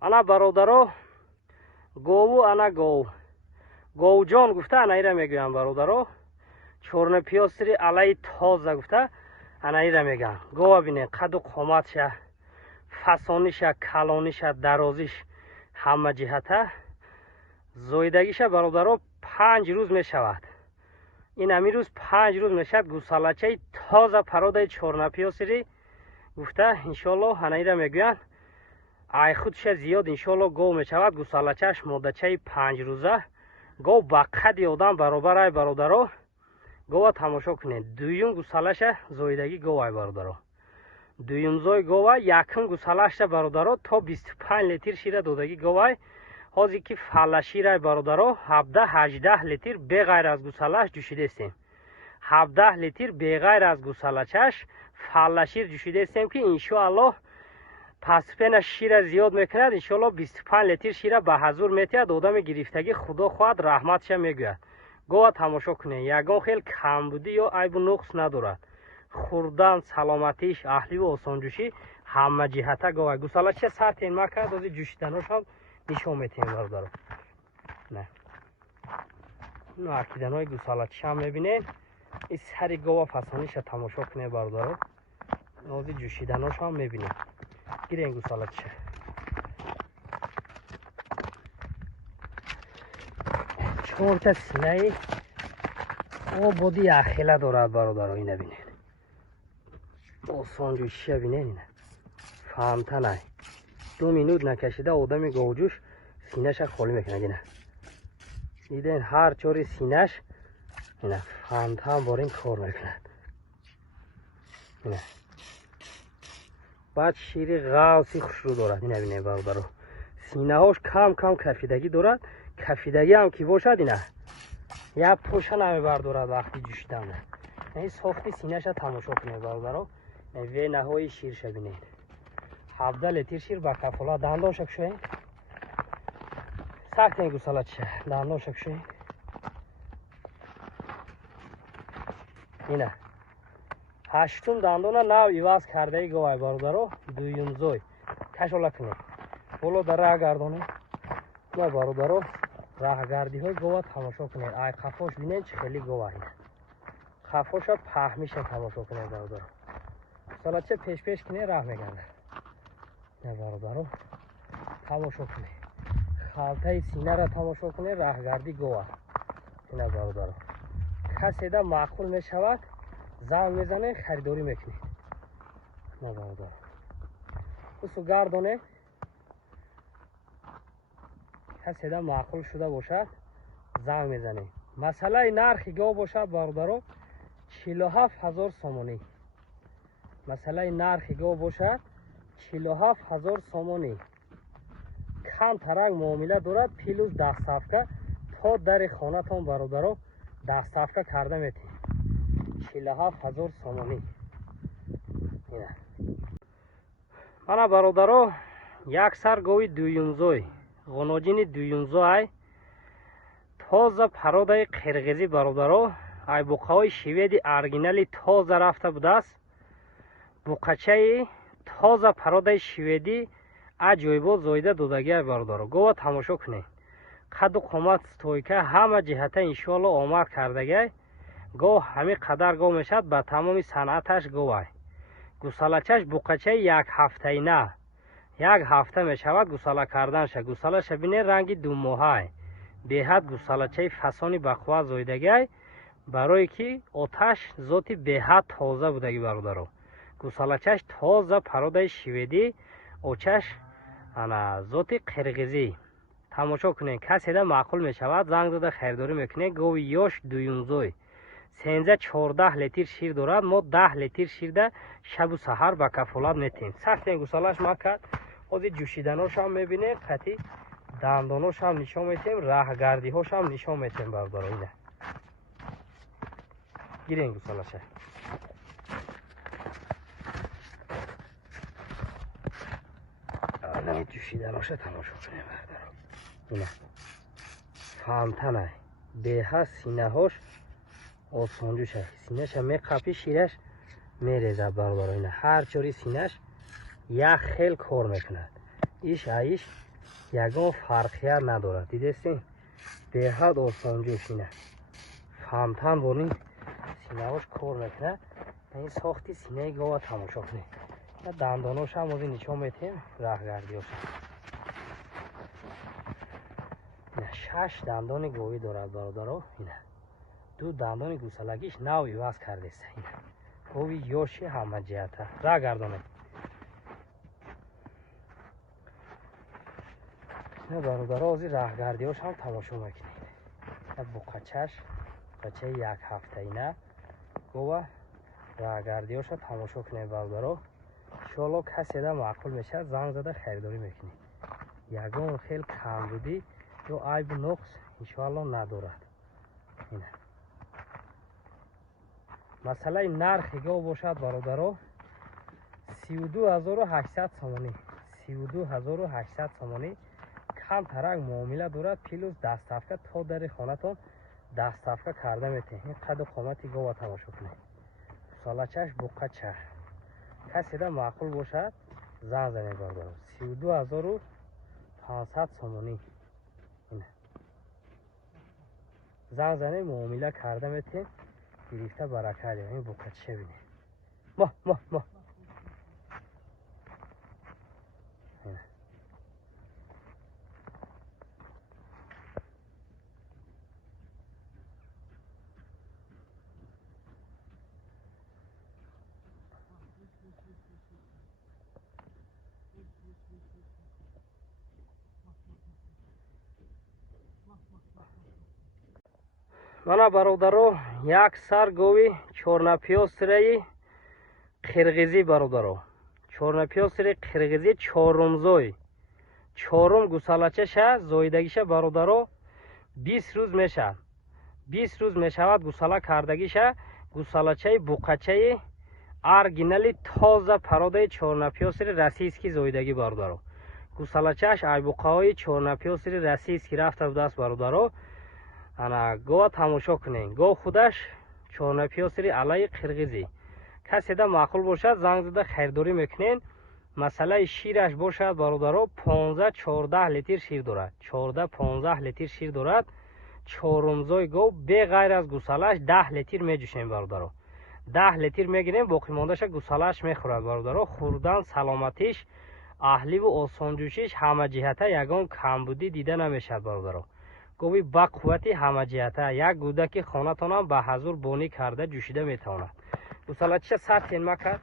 ана бародаро гову ана говҷон гуфта анаира мегӯянд бародаро. чорнопиёсри алаи тоза гуфта анаира мегӯянд. гова бинед қаду қоматша, фасониша, калониша, дарозиш ҳама ҷиҳата зоидагиша бародаро 5 рӯз мешавад. ин ҳамин рӯз 5 рӯз мешавад. гусалачаи тоза пародаи чорнопиёсри гуфта иншоалло анаира мегӯянд. ай худша зиёд иншоалло гов мешавад. гусалачаш модачаи 5 рӯза. гов ба қади одам баробар ай бародаро. гова тамошо кунед. дуюм гусалаша зоидаги гов ай бародаро. дуюм зой гова якум гусалаша бародаро то 25 литр шира додаги гов ай. ҳозир ки фалаширай бародаро 17-18 литр беғайр аз гусалаш ҷӯшидастем. 17 литр беғайр аз гусалачаш фалашир ҷӯшидастем ки иншоалло паспена шира зиёд мекунад. иншоалло 25 литр шира ба ҳазур метиҳад. одами гирифтаги худо хоҳад раҳматша мегӯяд. гова тамошо кунед. ягон хел камбудӣ ё айбу нуқс надорад. хурдан, саломатиш, аҳливу осонҷӯшӣ ҳама ҷиҳата гова. гусалача сартен макард ҳозир ҷӯшиданошам нишон метиҳем бародаро. не ину акиданои гусалачам мебинед. ин сари гова фасониша тамошо кунед бародаро. ҳозир ҷӯшиданошам мебинед. гирен гусалача. чорта синаи ободи яхела дорад бародаро. ина бинед. осонҷӯшиша бинед. ина фантанай 2 минут накашида одами говҷӯш синаша холӣ мекунад. ина диден ҳар чори синаш ина фантан борин кор мекунад. ина баъд шири ғавси хушрӯ дорад. ина бинед бародаро. синаҳош кам кам кафидагӣ дорад. кафидагӣ ҳам ки бошад ина як поша намебардорад вақти ҷӯшидан. ин софти синаша тамошо кунед бародаро. венаҳои ширша бинед. 17 литр шир ба кафола. дандонша кушоед. сахтен гусалача. дандонша кушоед. ина ҳаштум дандона нав иваз кардаи говай бародаро. дуюм зой кашола кунед. боло дар раҳ гардонед. ина бародаро раҳгардиҳои гова тамошо кунед. ай қафош бинед чӣ хели гова. ина қафоша паҳмиша тамошо кунед бародаро. гусалача пеш кунед раҳ мегардад. ина бародаро тамошо кунед. халтаи синара тамошо кунед. раҳгарди гова. ина бародаро каседа маъқул мешавад занг мезанед харидорӣ мекунед. ина бародаро усу гардонед. каседа маъқул шуда бошад занг мезанед. масъалаи нархи гов бошад бародаро 47000 сомонӣ. масъалаи нархи гов бошад 47000 сомонӣ. кам тарак муомила дорад. плюс дастсафка то дари хонатон бародаро дастсафка карда метиҳед. 47000 сомонӣ. ина мана бародаро як сар гови дуюмзой ғоноҷини дуюмзой тоза пародаи қирғизӣ бародаро. ай буқаҳои шведи оригинали тоза рафта будааст. буқачаи тоза пародаи шведи аҷоибот зоида додагиай бародаро. гова тамошо кунед. қаду қомат стойка ҳама ҷиҳата иншоалло омад кардагиай. гов ҳамин қадар гов мешавад. ба тамоми санъаташ говай. гусалачаш буқачаи як ҳафтаи на як ҳафта мешавад гусала карданша. гусалаша бинед ранги думоҳай. беҳад гусалачаи фасони бақувват зоидагиай. барое ки оташ зоти беҳад тоза будагӣ бародаро. гусалачаш тоза пародаи шведӣ. очаш ана зоти қирғизӣ. тамошо кунед. каседа маъқул мешавад занг зада харидорӣ мекунед. гови ёш дуюмзой 13-14 литр шир дорад. мо 10 литр ширда шабу саҳар ба кафолат метиҳем. сахтен гусалаш макард. ҳозир ҷӯшиданошам мебинед. қати дандоношам нишон метиҳем. раҳгардиҳошам нишон метиҳем бародаро. ина гирен гусалаша. одами ҷӯшиданоша тамошо кунем бародаро. ина фантанай беҳад синаҳош осонҷӯша. синаша меқапи шираш мерезад бародаро. ина ҳар чори синаш як хел кор мекунад. иш аиш ягон фарқият надорад. Дидестин беҳад осонҷӯш ина фантан бонин синавош кор мекунад. این ساختی سینه گاوا تماشا کنید. دنداناش هم از این نشان میتیم راهگردیاش. 6 دندان گاوی دارد برادرها. اینا 2 دندان گوسالگیش نو عوض کرده است. اینا گاوی یاشی همه جهته راهگردانه. اینا برادرها از این راهگردیاش هم تماشا میکنید. بقچه‌اش بچه 1 هفته اینا گاوا راهگردیاشو تماشا کنید برادرها. انشاءالله کسی ده معقول میشه زنگ زده خریداری میکنید. یگان خیلی کم بودی یا عیب نقص انشاءالله ندارد. اینه مسئله نرخ گاو باشد برادرها 32800 سومانی 32800 سومانی کم ترک معامله دارد. پلوس دستافکه تا در خانه‌تان دستافکه کرده میتونید. این قد و قامت گاو تماشا کنید. سالچش بقچه کسی ده معقول باشد زنگ زنید برادرها. 32500 سومانی اینه زنگ زنید معامله کرده میتونید. گرفته برکت دید. این بقچه بینید. ما اینه مانا برادرها یک سر گاوی چورنپیاز سری قرغیزی برادرها. چورنپیاز سری قرغیزی چهارمزای چهارم گوسالچه زایدگیشه برادرها 20 روز میشه. 20 روز میشود گوساله کردگیشه. گوسالچه بقچه ارگینالی تازه پراده چورنپیاز سری رسیسکی زایدگی برادرها. گوسالچهش ایبوقهای چورنپیاز سری رسیسکی رفته بوده است برادرها. انا گاو تماشا کنین. گاو خودش چورنپیاز سری علی قرغیزی. کسی ده معقول باشد زنگ زده خریداری میکنین. مسئله شیرش باشد برادرها 15-14 لیتر شیر دارد. 14-15 لیتر شیر دارد. چهارمزای گاو به غیر از گوسالهش 10 لیتر میجوشیم برادرها. 10 لیتر میگیریم باقی ماندهش گوسالهش میخورد برادرها. خوردن سلامتیش اهلی و آسان جوشیش همه جهته یگان کمبودی دیده نمیشد برادرها. گاوی با قوتی همه جهته یک گودک خانه‌تان هم به حضور بانی کرده جوشیده میتواند. گوسالچه سطح این مکرد.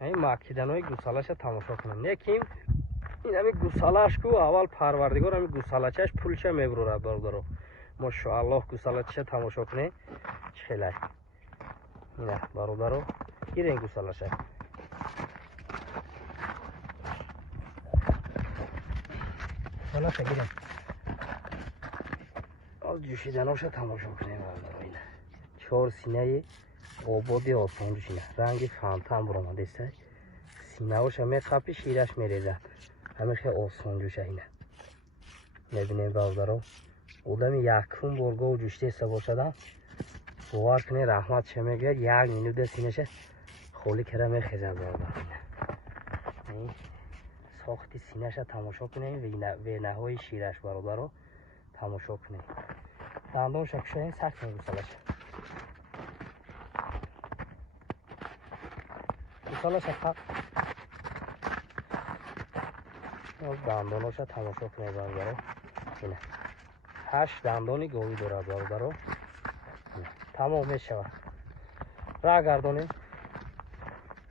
این مکیدنهای گوسالش تماشا کنیم. یکیم این همی گوسالش کو اول پروردگار همی گوسالچهش پولچه میبروره برادرها. ماشاءالله گوسالچه تماشا کنیم چخیله. اینه برادرها گیرین گوسالشه. گوسالشه گیرین. از جوشیدناش تماشا کنیم برادرها. اینه 4 سینه آبادی آسان جوشینه. رنگ فانتان برآمده است. سینه هاش همه قپی شیرش میریزه. همه خیلی آسان جوشه. اینه میبینیم برادرها. آدم یکم بار گاو جوشته است باشد باور کنید رحمت چه میگه 1 مینوت سینه‌ش خالی کرده میخیزه برادرها. این ساختی سینه‌ش تماشا کنید و نهای شیرش برادرها تماشا کنید. دندان شکشه این سخت گوسالش. گوسالش فقط از دنداناش تماشا کنید برادرها. اینه 8 دندانی گاوی دارد برادرها. تمام میشود. راه گردانید.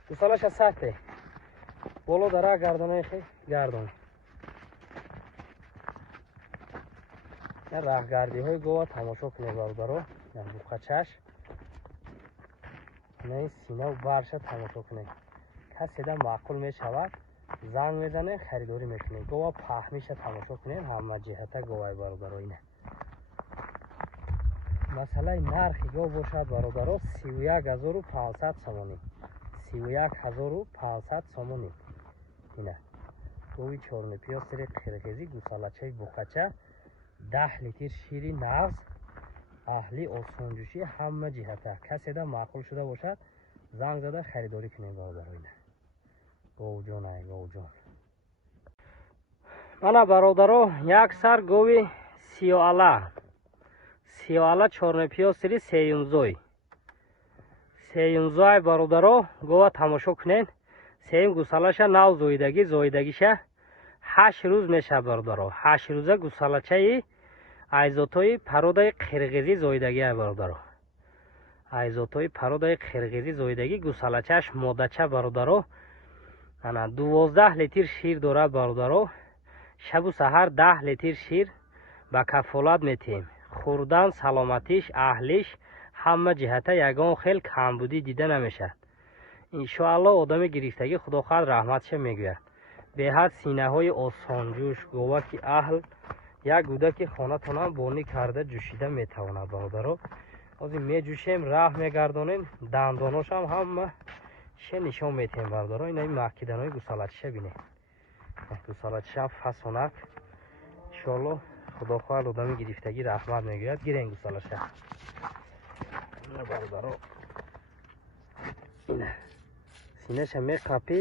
گوسالش سخته. بالا در راه گردانه خیلی گردانید. راهگردی های گاو تماشا کنید برادرها. بقچه‌اش نه سینه و برش تماشا کنید. کسی ده معقول میشود زنگ میزنه خریداری میکنید. گاو پهمیشه تماشا کنید همه جهته گاوی برادرها. اینه مسئله نرخ گاو باشد برادرها 31500 سومانی 31500 سومانی. اینه گاوی چورنپیاز سری قرغیزی گوسالچه بقچه 10 لیتر شیری نغز اهلی آسان جوشی همه جهته. کسی ده معقول شده باشد занг зада харидорӣ кунем бародароина. Говҷон ай говҷон. Мана бародаро як сар гови сиёала 4 сеюмзой бародаро гова тамошо кунед. сеюм гусалаша нав зоидагиша 8 рӯз меша бародаро. 8 рӯза гусалачаи айзотои пародаи қирғизӣ зоидаги ай бародаро. айзотои пародаи қирғизӣ зоидаги гусалачаш модача бародаро. ана 12 литр шир дорад бародаро. шабу саҳар 10 литр шир ба кафолат метем. хурдан саломатиш аҳлиш ҳама ҷиҳата ягон хел камбудӣ дида намешад. иншоалло одами гирифтагӣ худохоҳад раҳматша мегӯяд. беҳад синаҳои осонҷӯш говаки аҳл як гудаки хонатонам бонӣ карда ҷӯшида метавонад бародаро. ҳозир меҷӯшем раҳ мегардонем. дандоношам ҳама ше нишон метем бародаро. инаи маҳкиданои гусалачиша бинем. гусалачиша фасонак иншоалло худохоҳад одами гирифтагӣ раҳмат мегӯяд. гирем гусалаша бародаро. синаша меқапӣ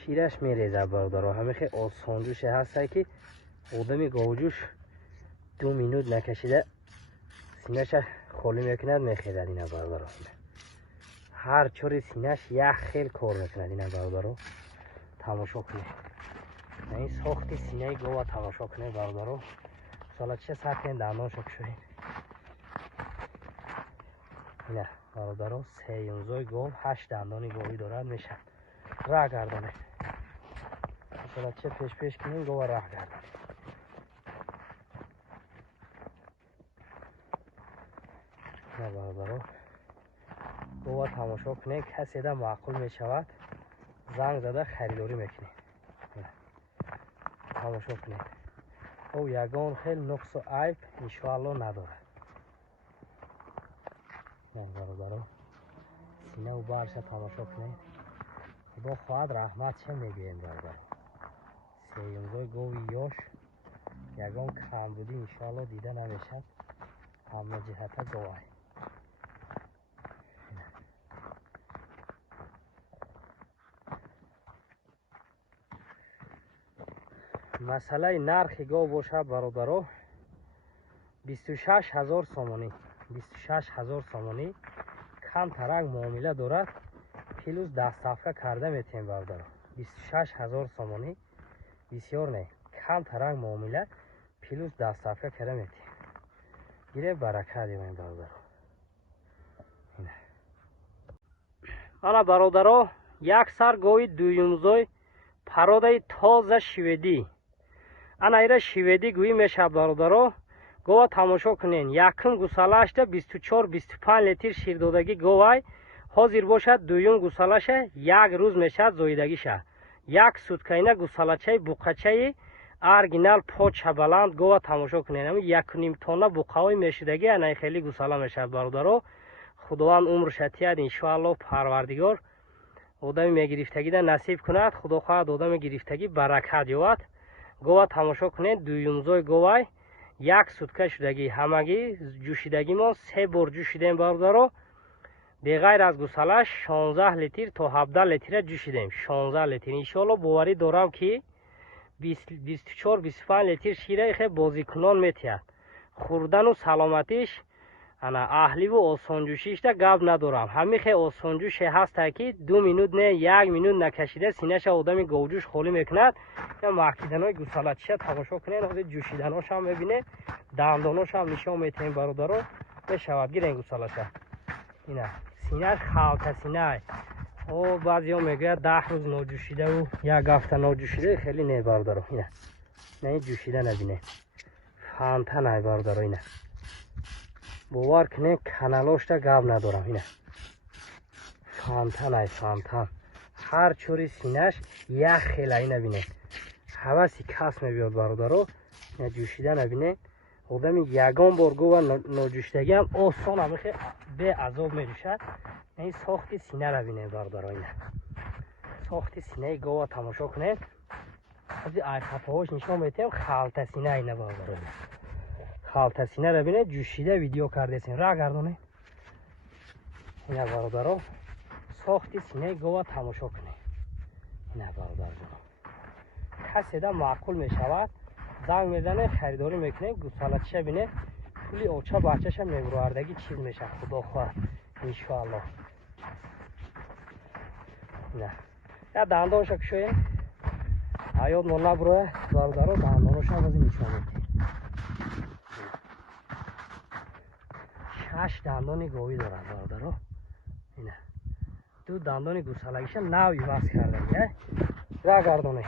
шираш мерезад бародаро. ҳамихе осонҷӯше ҳастае ки одами говҷӯш 2 минут накашида синаша холӣ мекунад мехезад. ина бародаро ҳар чори синаш як хел кор мекунад. ина бародаро тамошо кунед. ин сохти синаи гова тамошо кунед бародаро. гусалачиша саркен дандоншо кушоед. ина бародаро сеюмзой гов 8 дандони говӣ дорад мешад. раҳ гардонед. гусалачиша пеш кунем гова раҳ гардонед. ина бародаро гова тамошо кунед. каседа маъқул мешавад занг зада харидорӣ мекунед. тамошо кунед. ов ягон хел нуқсу айб иншоалло надорад. бародаро синаву барша тамошо кунед. худо хоҳад раҳматша мегӯем бародаро. сеюмзой гови ёш ягон камбудӣ иншоалло дида намешад. ҳама ҷиҳата говай. масъалаи нархи гов бошад бародаро 26000 сомонӣ. 26000 сомонӣ камтарак муомила дорад. плюс дастсафка карда метем бародаро. 26000 сомонӣ бисёр не. камтарак муомила плюс дастсафка карда метем. гире барака дивем бародаро. ана бародаро як сар гови дуюмзой пародаи тоза шведӣ. ана ира шведӣ гӯӣ мешавад бародаро. гова тамошо кунед. якум гусалашда 24-25 литр ширдодагӣ говай ҳозир бошад. дуюм гусалаша як рӯз мешавад зоидагиша. як суткаина гусалачаи буқачаи оригинал поча баланд гова тамошо кунед. 1.5 тонна буқаҳои мешудагӣ ана хели гусала мешавад бародаро. худованд умр шатият иншоалло парвардигор одами мегирифтагида насиб кунад. худо хоҳад одами гирифтагӣ баракат ёбад. гова тамошо кунед. дуюмзой говай як сутка шудагӣ ҳамагӣ ҷӯшидагимон 3 бор ҷӯшидем бародаро. беғайр аз гусалаш 16 литр то 17 литра ҷӯшидем. 16 литр иншоалло боварӣ дорам ки 24-25 литр шира хе бозикунон метиҳад. хурдану саломатиш ана аҳливу осонҷӯшишда гап надорам. ҳамихе осонҷӯше ҳастае ки 2 минут не 1 минут накашида синаша одами говҷӯш холӣ мекунад. я маҳкиданои гусалачиша тамошо кунед. ҳозир ҷӯшиданошам мебинед. дандоношам нишон метем бародаро. мешавад гирем гусалаша. ина синаш халта синай. баъзеҳо мегӯяд 10 рӯз ноҷӯшидаву як ҳафта ноҷӯшида хеле не бародаро. ина ин ҷӯшида набинед. фантанай бародаро. ина бовар кунед каналошда гап надорам. ина фантанай фантан. ҳар чори синаш як хела. ина бинед. ҳаваси кас мебиёд бародаро. ина ҷӯшида набинед. одами ягон бор гова ноҷӯшидагиам осон ҳамихе беазоб меҷӯшад. ин сохти синара бинед бародаро. ина сохти синаи гова тамошо кунед. ҳозир айқапаҳош нишон метем. халта сина ина бародаро. халта синара бинед. ҷӯшида видео кардесем. раҳ гардонед. ина бародаро ساخت سینه گوه تماشا کنید. نه برادر جان، کسی دا معقول می شود زنگ میزنه خریداری میکنه، گوسالتش بینه پولی اوچه بچهش هم نبروردگی چیز میشه. خدا خواهد انشاءالله. نه یا دندانش کشویه حیات مولا بروه برادر دندانش هم از این نشان میده. 6 دندان گاوی داره برادر. اینه 2 دندان گوسالگیش هم نوی بس کرده. را گردانه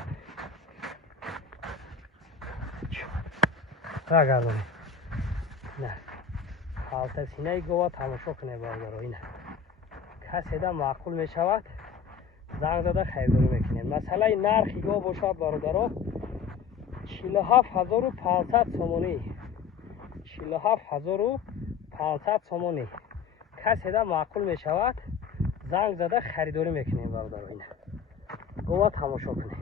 را گردانه. نه حالت سینه گوه تماشا کنه برادر. اینه کسی دا معقول می شود زنگ زده خریداری میکنه. مثلا نرخ گاو باشد برادر 47500 سومونی. 47500 سومونی. کسی دا معقول می شود زنگ زده خریداری میکنه برادر. اینه گوه تماشا کنه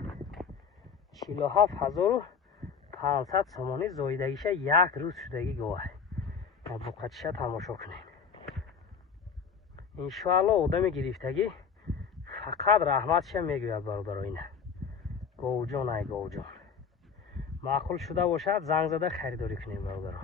47500 سومونی. زایدگیش 1 روز شدگی گوه. بوقتش تماشا کنین. انشاءالله آدم گرفتگی فقط رحمتش میگوید برادر. اینه گاو جان ای گاو جان معقول شده باشد زنگ زده خریداری کنیم برادر.